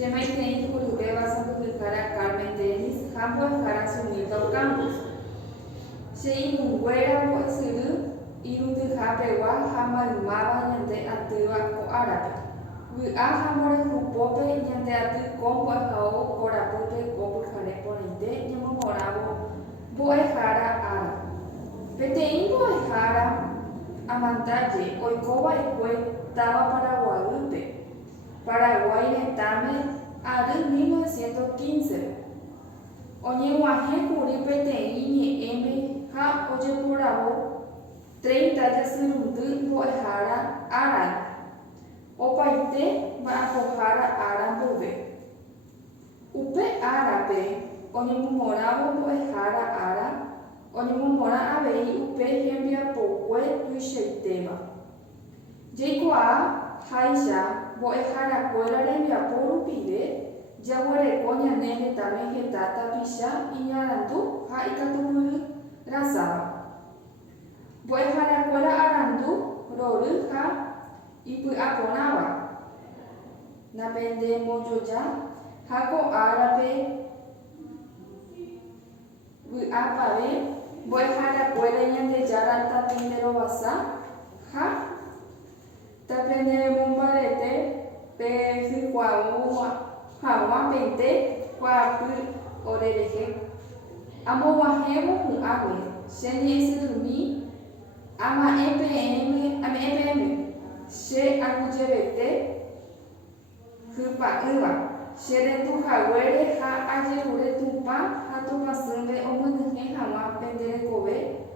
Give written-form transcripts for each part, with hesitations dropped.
Chemaitein Jurubeva Santucara Carmen Denis, Campo Jara Sumito Campos. Shei Munguera Boisiru, Irutu Japewa, Hamalumaba, Yande Atua Coarape. We are Hamore Hupope, Yande Atu Compo Hao, Corapote, Copo Jare Ponente, Yamorabo, Boejara Ara. Petein Boejara, Amantaje, Oikoba Ecue, Taba para Guadalupe. Paraguay Netame, Adu 1915. Oñeguaje Curi Petein M. Ha Oyepurabo, 30 de Surundu, Boejara Ara. Opaite Baacojara Ara Bube. Upe Arape, Oñemumorabo Boejara Ara, Oñemumora Abei, Upe Gembia Poque, Tuisheteba. Jecoa, Haisha, Boejara Cuela Rembia Porupide, Yaguare Coña Nene Tame Getata Pisha, Iñarandu, Haikaturu, Razaba. Boejara Cuela Arandu, Roru, Ha, Ipu Aponaba. Napende Mojoya, Hako Arabe, Apabe, Boejara Cuela Yande Yarata Pendero Basa, Ha. Tapene Mumbarete, Pe Hawa Pente, Quapu Orereje. Amo Wahemo, Ame, Sheni Sumi, Ama EPM, Ama EPM, She Akujebete, Hupa Uva, Sheretu Hawere, Ha Ajure Tupa, Hatuma Sumbe, Omunhe Hawa Pendere Kobe,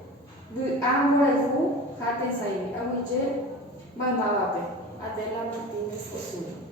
Bu Amorefu, Hate Sai, Awije. Mamá, Adela Martínez Osuna.